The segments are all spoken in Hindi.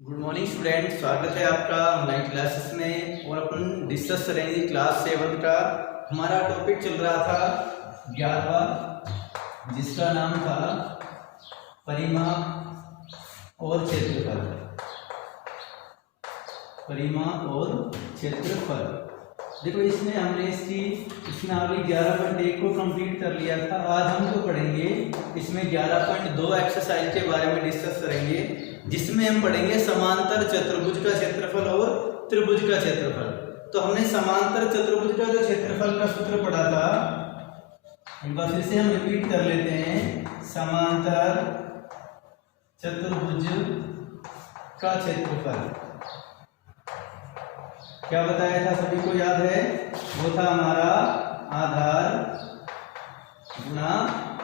गुड मॉर्निंग स्टूडेंट, स्वागत है आपका ऑनलाइन क्लासेस में। और अपन डिस्कस करेंगे क्लास 7 का। हमारा टॉपिक चल रहा था 11वां, जिसका नाम था परिमाप और क्षेत्रफल। परिमाप और क्षेत्रफल। देखो, इसमें हमने इसमें अभी 11.1 को कंप्लीट कर लिया था। आज हम तो पढ़ेंगे इसमें 11.2 एक्सरसाइज के बारे में डिस्कस करेंगे, जिसमें हम पढ़ेंगे समांतर चतुर्भुज का क्षेत्रफल और त्रिभुज का क्षेत्रफल। तो हमने समांतर चतुर्भुज का जो क्षेत्रफल का सूत्र पढ़ा था, एक बार फिर से हम रिपीट कर लेते हैं। समांतर चतुर्भुज का क्षेत्रफल क्या बताया था, सभी को याद है? वो था हमारा आधार गुना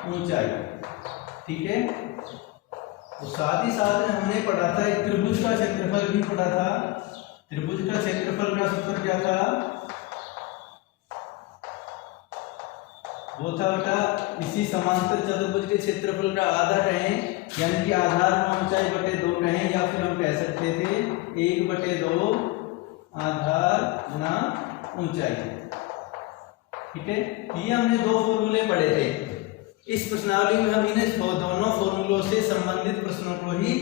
ऊंचाई। ठीक है। तो साथ ही साथ में हमने पढ़ा था एक त्रिभुज का क्षेत्रफल भी पढ़ा था। त्रिभुज का क्षेत्रफल का सूत्र क्या था? वो था बेटा, इसी समांतर चतुर्भुज के क्षेत्रफल का आधा कहें, यानी कि आधार गुना ऊंचाई बटे 2 कहें, या फिर हम कह सकते थे 1/2 आधार गुना ऊंचाई। ठीक है। ये हमने 2 फॉर्मूले पढ़े थे। इस प्रश्नावली में हम इन दोनों फॉर्मूलों से संबंधित प्रश्नों को ही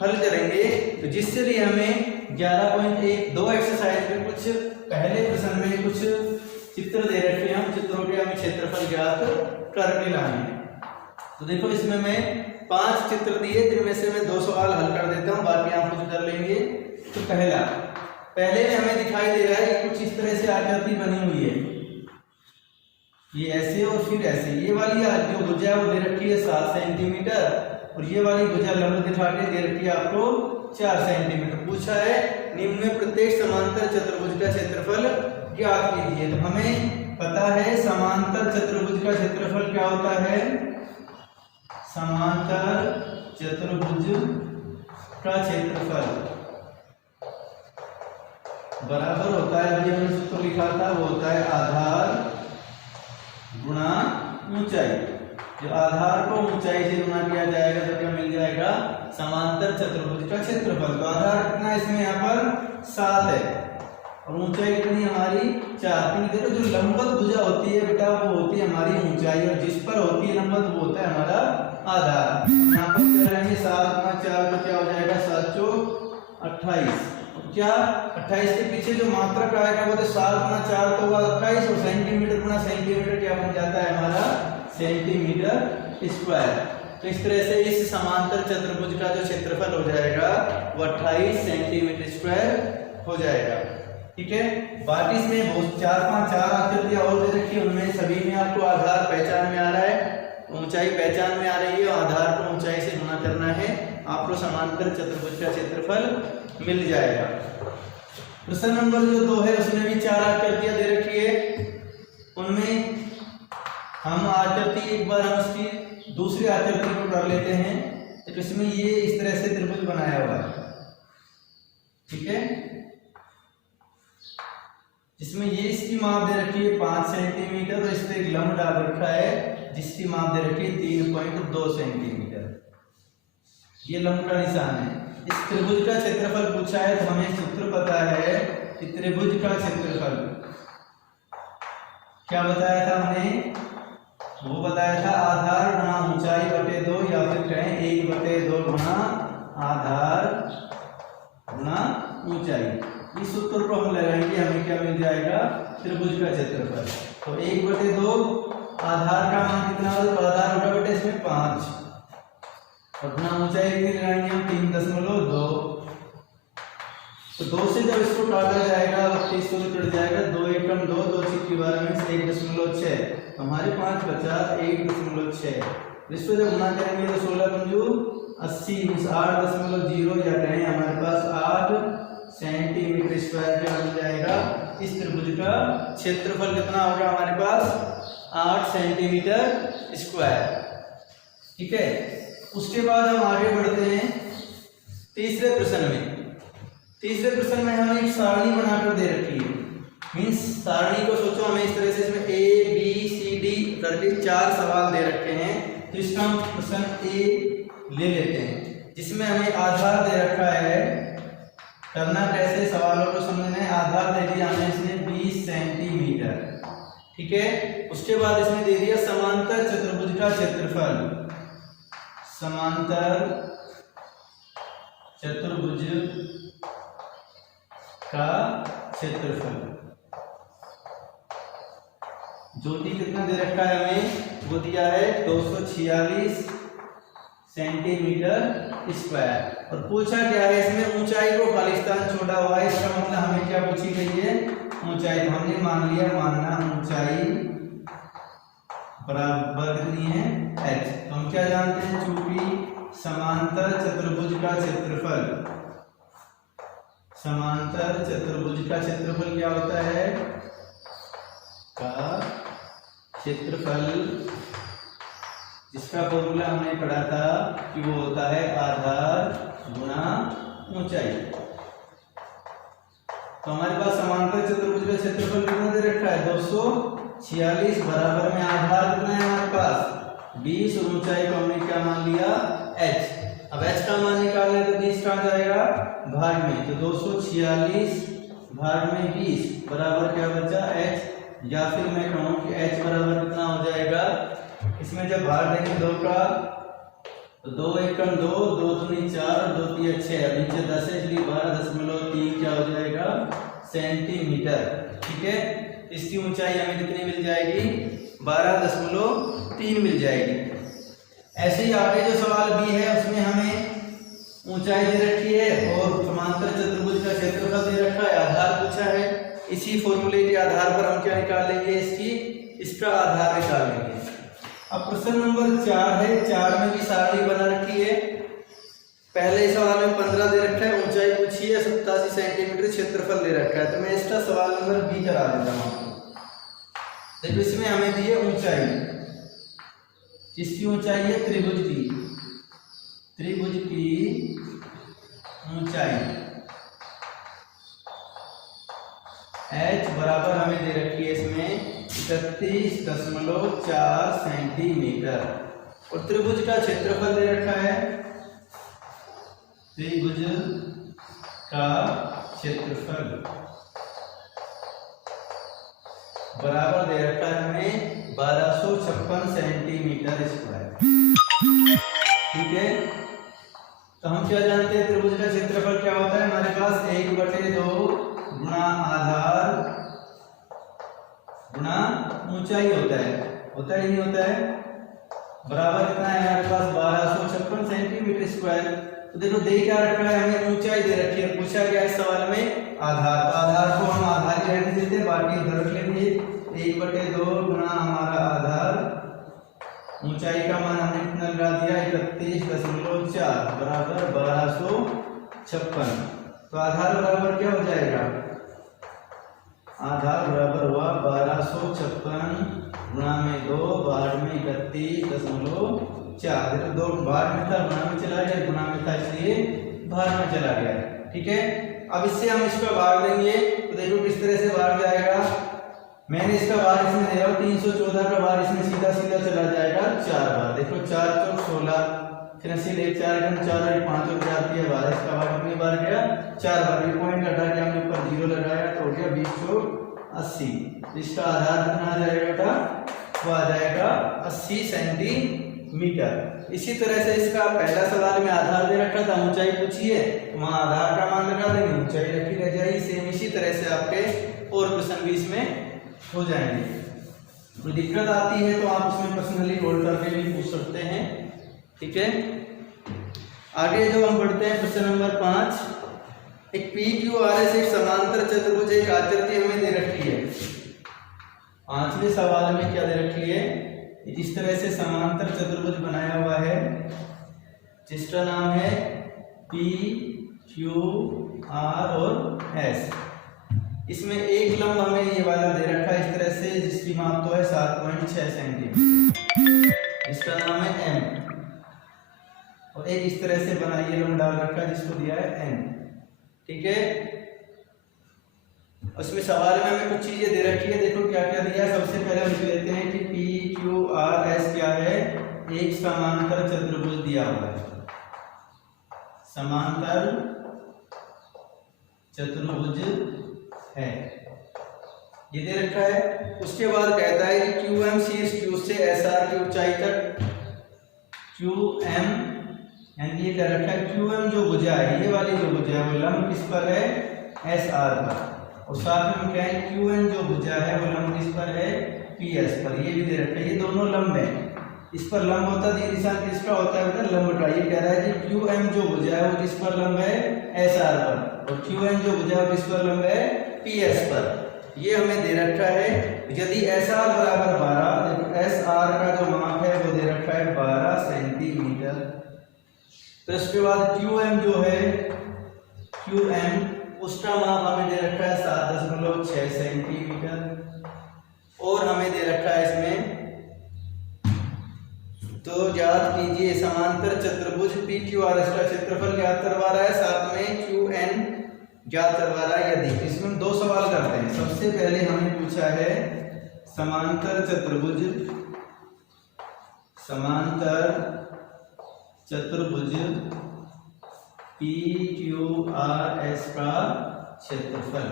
हल करेंगे। तो जिससे लिए हमें 11.1 एक्सरसाइज में कुछ पहले प्रश्न में कुछ चित्र दे रखे हैं, हम चित्रों के हमें क्षेत्रफल ज्ञात करके लाने। तो देखो, इसमें मैं 5 चित्र दिए, जिनमें से मैं 2 सवाल हल कर देता हूँ, बाकी आप खुद कर लेंगे। तो पहले में हमें दिखाई दे रहा है कि कुछ इस तरह से आकृति बनी हुई है, ये ऐसे और फिर ऐसे। ये वाली जो भुजा है वो दे रखी है 7 सेंटीमीटर, और ये वाली भुजा लंब दिखा के दे रखी है आपको 4 सेंटीमीटर। पूछा है निम्न में प्रत्येक समांतर चतुर्भुज का क्षेत्रफल ज्ञात कीजिए। तो हमें पता है समांतर चतुर्भुज का क्षेत्रफल क्या होता है। समांतर चतुर्भुज का क्षेत्रफल बराबर होता है, जो हमने सूत्र लिखा था वो होता है आधार गुणा ऊंचाई। जो आधार को ऊंचाई से गुणा किया जाएगा तो क्या मिल जाएगा? समांतर चतुर्भुज का क्षेत्रफल। तो आधार कितना इसमें यहाँ पर 7 है, और ऊंचाई कितनी हमारी 4। देखो, जो लंबवत भुजा होती है बेटा, वो होती है हमारी ऊंचाई, और जिस पर होती है लंबवत वो होता है हमारा आधार। यहाँ पर क्या रहेंगे 7 गुना 4 तो क्या हो जाएगा 7 चौक 28। क्या 28 के पीछे जो मात्रक आएगा वो तो 7 गुना 4 तो 28, और सेंटीमीटर गुना सेंटीमीटर क्या बन जाता है हमारा सेंटीमीटर स्क्वायर। तो इस तरह से इस समांतर चतुर्भुज का जो क्षेत्रफल हो जाएगा वो 28 सेंटीमीटर स्क्वायर हो जाएगा। ठीक है। बाकी इसमें बहुत 4 आकृतियां और दे रखी है, उनमें सभी में आपको आधार पहचान में आ रहा है, ऊंचाई पहचान में आ रही है, और आधार को ऊंचाई से गुणा करना है, आपको समांतर चतुर्भुज का क्षेत्रफल मिल जाएगा। प्रश्न नंबर जो 2 है उसमें भी 4 आकृतियां दे रखी है। उनमें हम आकृति एक बार हम उसकी दूसरी आकृति को कर लेते हैं। तो इसमें ये इस तरह से त्रिभुज बनाया हुआ है। ठीक है। इसमें ये इसकी माप दे रखी है 5 सेंटीमीटर, और इस पर एक लंब डाल रखा है जिसकी माप दे रखी है 3.2 सेंटीमीटर। ये लंब का निशान है। इस त्रिभुज का क्षेत्रफल पूछा है, तो हमें सूत्र पता है कि त्रिभुज का क्षेत्रफल क्या बताया था हमने? वो बताया था आधार गुना ऊंचाई बटे 2, या फिर कहें 1/2 गुना आधार गुना ऊंचाई। इस सूत्र को हम लगाएंगे, हमें क्या मिल जाएगा? त्रिभुज का क्षेत्रफल। तो 1/2 आधार का मान कितना होगा? तो आधार होगा बेटे इसमें 5, और गुना ऊंचाई कितनी लगाएंगे हम? 3.2। तो 2 से जब इसको काटा जाएगा 30 को कट जाएगा, 2 एकम 2, 2 छिक्की 12 में से 1.6, हमारे 5 बचा 1.6। इसको जब गुना करेंगे तो 16 पंजू 80, 8.0, या कहें हमारे पास 8 सेंटीमीटर स्क्वायर क्या मिल जाएगा? इस त्रिभुज का क्षेत्रफल कितना होगा हमारे पास? 8 सेंटीमीटर स्क्वायर। ठीक है। उसके बाद हम आगे बढ़ते हैं तीसरे प्रश्न में। तीसरे प्रश्न में हमें एक सारणी बनाकर दे रखी है। मीन्स सारणी को सोचो, हमें इस तरह से इसमें A B C D करके 4 सवाल दे रखे हैं। तो इसका हम प्रश्न A ले लेते हैं, जिसमें हमें आधार दे रखा है करना कैसे, सवालों को समझना है। आधार दे दिया हमें इसने 20 सेंटीमीटर, ठीक है। उसके बाद इसने दे दिया समांतर चतुर्भुज का क्षेत्रफल, समांतर चतुर्भुज का क्षेत्रफल जो कि कितना दे रखा है हमें, वो दिया है 246 सेंटीमीटर स्क्वायर। और पूछा क्या है इसमें, ऊंचाई को खालिस्तान छोड़ा हुआ है, इसका मतलब हमें क्या पूछी गई है, ऊंचाई। तो हमने मान लिया, मानना ऊंचाई बराबर कितनी है h। तो हम क्या जानते हैं, चूंकि समांतर चतुर्भुज का क्षेत्रफल, समांतर चतुर्भुज का क्षेत्रफल क्या होता है, का क्षेत्रफल, जिसका फॉर्मूला हमने पढ़ा था कि वो होता है आधार गुणा ऊंचाई। तो हमारे पास समांतर चतुर्भुज का क्षेत्रफल कितना दे रखा है, 246, बराबर में आधार कितना है हमारे पास 20, और ऊंचाई को हमने क्या मान लिया, h। अब h का मान निकालना है तो 20 कहाँ जाएगा, भाग में, तो 246 भाग में 20 बराबर क्या बचा h। या फिर मैं कहूँ कि h बराबर कितना हो जाएगा, इसमें जब भाग देंगे 2 का, तो 2 एकम 2, 2 दूनी 4 और 2 तिया 6, नीचे 10 है इसलिए 12.3 क्या हो जाएगा, सेंटीमीटर, ठीक है। इसकी ऊंचाई हमें कितनी मिल जाएगी, 12.3 मिल जाएगी। ऐसे ही आगे जो सवाल भी है उसमें हमें ऊंचाई दे रखी है और समांतर चतुर्भुज का क्षेत्रफल दे रखा है, आधार पूछा है। इसी फॉर्मूले के आधार पर हम क्या निकाल लेंगे, इसका आधार निकाल लेंगे। अब प्रश्न नंबर 4 है, 4 में भी सारणी बना रखी है। पहले सवाल में 15 दे रखा है, ऊंचाई पूछी है 87 सेंटीमीटर, क्षेत्रफल दे रखा है। तो मैं इसका सवाल नंबर बी करा देता हूँ आपको। देखो इसमें हमें दी है ऊंचाई, जिसकी ऊंचाई है त्रिभुज की, त्रिभुज की ऊंचाई h बराबर हमें दे रखी है इसमें 31.4 सेंटीमीटर, और त्रिभुज का क्षेत्रफल दे रखा है, त्रिभुज का क्षेत्रफल बराबर दे रखा है हमें 1256 सेंटीमीटर स्क्वायर, ठीक है। तो हम क्या जानते हैं, त्रिभुज का क्षेत्रफल क्या होता है हमारे पास, 1/2 गुणा आधार गुणा ऊंचाई होता है ही नहीं होता है, बराबर कितना है हमारे पास 1256 सेंटीमीटर स्क्वायर। तो देखो दे क्या रखा है हमें, ऊंचाई दे रखी है, पूछा गया इस सवाल में आधार। तो आधार को हम आधार ही रहने देते हैं, बाकी उधर रख लेंगे, 1/2 गुणा हमारा आधार, ऊंचाई का मान हमने कितना लगा दिया 31.4 बराबर 1256। तो आधार बराबर क्या हो जाएगा, आधार बराबर हुआ 1256 गुणा में 2 भाग में 31.4। देखो 2 भाग में था, गुणा में चला गया, गुणा में था इसलिए भाग में चला गया, ठीक है। अब इससे हम इसका भाग देंगे, तो देखो किस तरह से भाग जाएगा। मैंने इसका भाग इसमें दे रहा हूँ 314 का भाग इसमें सीधा सीधा चला जाएगा 4 बार। देखो 4 चौक 16, फिर 4 4 और 5 और 4 की बार, इसका भाग कितनी बार गया, 4 बार। ये पॉइंट हटा के हमने ऊपर 0 लगाया तो हो गया 20 चौक 80। इसका आधार कितना आ जाएगा बेटा, वो आ जाएगा 80 सेंटीमीटर। इसी तरह से इसका पहला सवाल में आधार दे रखा था, ऊंचाई पूछी है, वहां आधार का मान लगा देंगे, ऊंचाई रखी रह जाएगी। सेम इसी तरह से आपके और क्वेश्चन भी इसमें हो जाएंगे। कोई दिक्कत आती है तो आप उसमें पर्सनली कॉल करके भी पूछ सकते हैं, ठीक है। आगे जो हम बढ़ते हैं प्रश्न नंबर 5, एक PQRS एक समांतर चतुर्भुज एक आकृति हमें दे रखी है। 5वें सवाल में क्या दे रखी है, इस तरह से समांतर चतुर्भुज बनाया हुआ है जिसका नाम है PQR और S। इसमें एक लंब हमें ये वाला दे रखा है इस तरह से, जिसकी माप तो है 7.6 सेंटीमीटर, जिसका नाम है M, और एक इस तरह से बनाइए लंब डाल रखा है जिसको दिया है N, ठीक है। उसमें सवाल में हमें कुछ चीजें दे रखी है, देखो क्या क्या दिया है। सबसे पहले हम लिख लेते हैं कि PQRS क्या है, एक समांतर चतुर्भुज दिया हुआ है, समांतर चतुर्भुज है, ये दे रखा है। उसके बाद कहता है कि QM शीर्ष Q से SR की ऊंचाई तक, QM यानी ये कह रखा है QM जो भुजा है, ये वाली जो भुजा है वो लंब किस पर है, SR पर, और साथ में क्या है QN जो भुजा है वो लंब किस पर है, PS पर, ये भी दे रखा है। ये दोनों लंब है, इस पर लंब होता है, निशान किसका होता है बेटा, लंब का। ये कह रहा है कि QM जो भुजा है वो किस पर लंब है, SR पर, और QN जो भुजा है वो किस पर लंब है, PS पर। ये हमें दे रखा है। यदि SR बराबर 12, देखो SR का जो माप है वो दे रखा है 12 सेंटीमीटर। तो इसके बाद QM जो है, QM उसका माप हमें दे रखा है 7.6 सेंटीमीटर, और हमें दे रखा है इसमें, तो ज्ञात कीजिए समांतर चतुर्भुज PQRS का क्षेत्रफल ज्ञात करवा रहा है, साथ में QN ज्ञात करवा रहा है। यदि इसमें हम 2 सवाल करते हैं। सबसे पहले हमने पूछा है समांतर चतुर्भुज PQRS का क्षेत्रफल।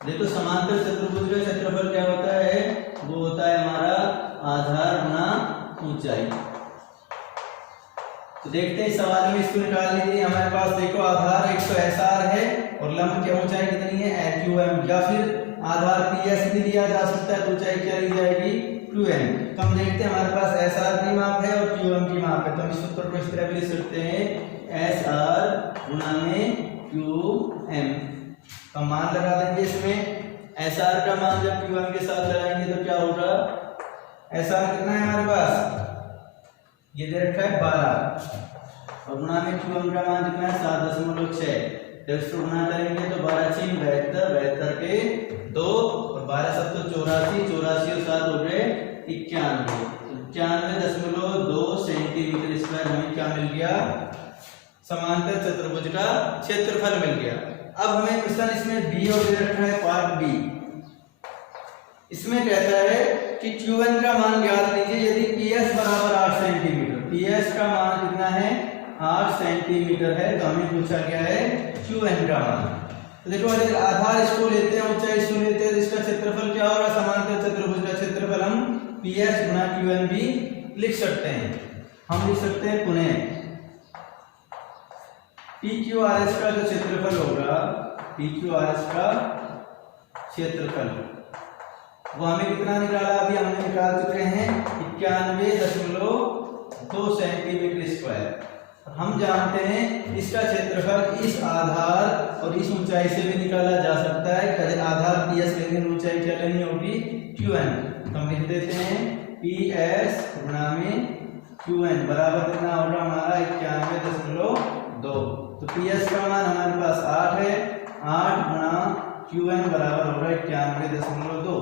देखो समांतर चतुर्भुज का क्षेत्रफल क्या होता है, वो होता है हमारा आधार गुना ऊंचाई। तो देखते हैं सवाल में इसको निकाल लीजिए। हमारे पास देखो आधार 100 SR है और लंब की ऊंचाई कितनी है, QM, या फिर आधार PS भी दिया जा सकता है, तो ऊंचाई क्या ली जाएगी, QM। तो हम देखते हैं हमारे पास SR की माप है और QM की माप है, तो हम इस सूत्र को इस तरह भी लिख सकते हैं, SR गुना में QM। तो मान लगा देंगे इसमें, SR का मान जब QM के साथ लगाएंगे तो क्या होगा, SR कितना है हमारे पास, ये दे रखा है 12, और गुना में QM का मान कितना है 7.6। जब इसको गुना करेंगे तो 12 × 72 के 2, और 12 7 तो 84 और 7 हो गए 91, 91.2 सेंटीमीटर स्क्वायर हमें क्या मिल गया, समांतर चतुर्भुज का क्षेत्रफल मिल गया। अब हमें क्वेश्चन इसमें बी और दे रखा है पार्ट बी। इसमें कहता है कि QN का मान ज्ञात कीजिए यदि PS बराबर 8 सेंटीमीटर। PS का मान कितना है, 8 सेंटीमीटर है, तो हमें पूछा गया है QN का मान। तो देखो अगर आधार इसको लेते हैं, ऊंचाई इसको लेते हैं, तो इसका क्षेत्रफल क्या होगा, समांतर चतुर्भुज का क्षेत्रफल हम PS गुना QN भी लिख सकते हैं। हम लिख सकते हैं पुनः PQRS का जो क्षेत्रफल होगा, PQRS का क्षेत्रफल वो हमें कितना निकाला, अभी हमने निकाल चुके हैं 91.2 सेंटीमीटर स्क्वायर। हम जानते हैं इसका क्षेत्रफल इस आधार और इस ऊंचाई से भी निकाला जा सकता है। कि आधार PS लेंगे, ऊंचाई क्या लेनी होगी, QN। तो हम लिख देते हैं PS गुना में QN बराबर कितना होगा हमारा 91.2। तो PS का मान हमारे पास 8 है, 8 गुना QN बराबर होगा 91.2।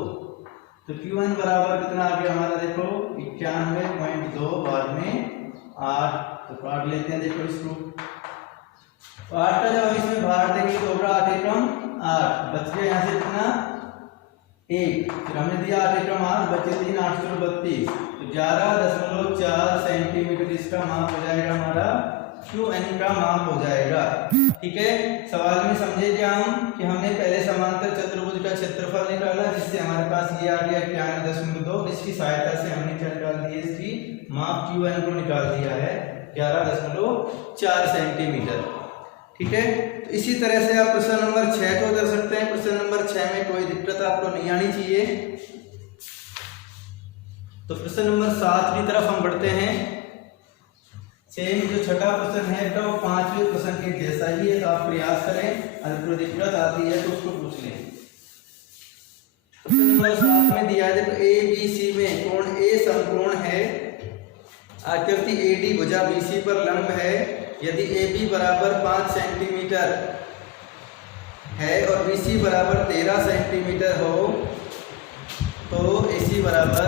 तो QN बराबर कितना आ गया हमारा, देखो 91.2 बाद में 8, तो काट लेते हैं। देखो इसको 8 का जब हम इसमें भाग देंगे तो होगा 8 एकम 8, बच गया यहाँ से कितना 1, फिर हमने दिया 8 एकम 8, बचे 3 8 32, तो 11.4 सेंटीमीटर इसका माप हो जाएगा हमारा, QN का माप हो जाएगा। ठीक है, सवाल में समझे क्या हम कि हमने पहले समांतर चतुर्भुज का क्षेत्रफल निकाला, जिससे हमारे पास ये आ गया 91.2। इसकी सहायता से हमने क्या निकाल दिया, इसकी माप QN को निकाल दिया है 11.4 सेंटीमीटर। ठीक है, तो इसी तरह से आप प्रश्न नंबर 6 को कर सकते हैं। प्रश्न नंबर 6 में कोई दिक्कत आपको नहीं आनी चाहिए। तो प्रश्न नंबर 7 की तरफ हम बढ़ते हैं। सेम जो छठा प्रश्न है तो 5वें प्रश्न के जैसा ही है, तो आप प्रयास करें, अगर कोई दिक्कत आती है तो उसको पूछ लें। प्रश्न नंबर 7 में दिया है ABC में कोण A समकोण है, आकृति AD भुजा BC पर लंब है। यदि AB बराबर 5 सेंटीमीटर है और BC बराबर 13 सेंटीमीटर हो तो AC बराबर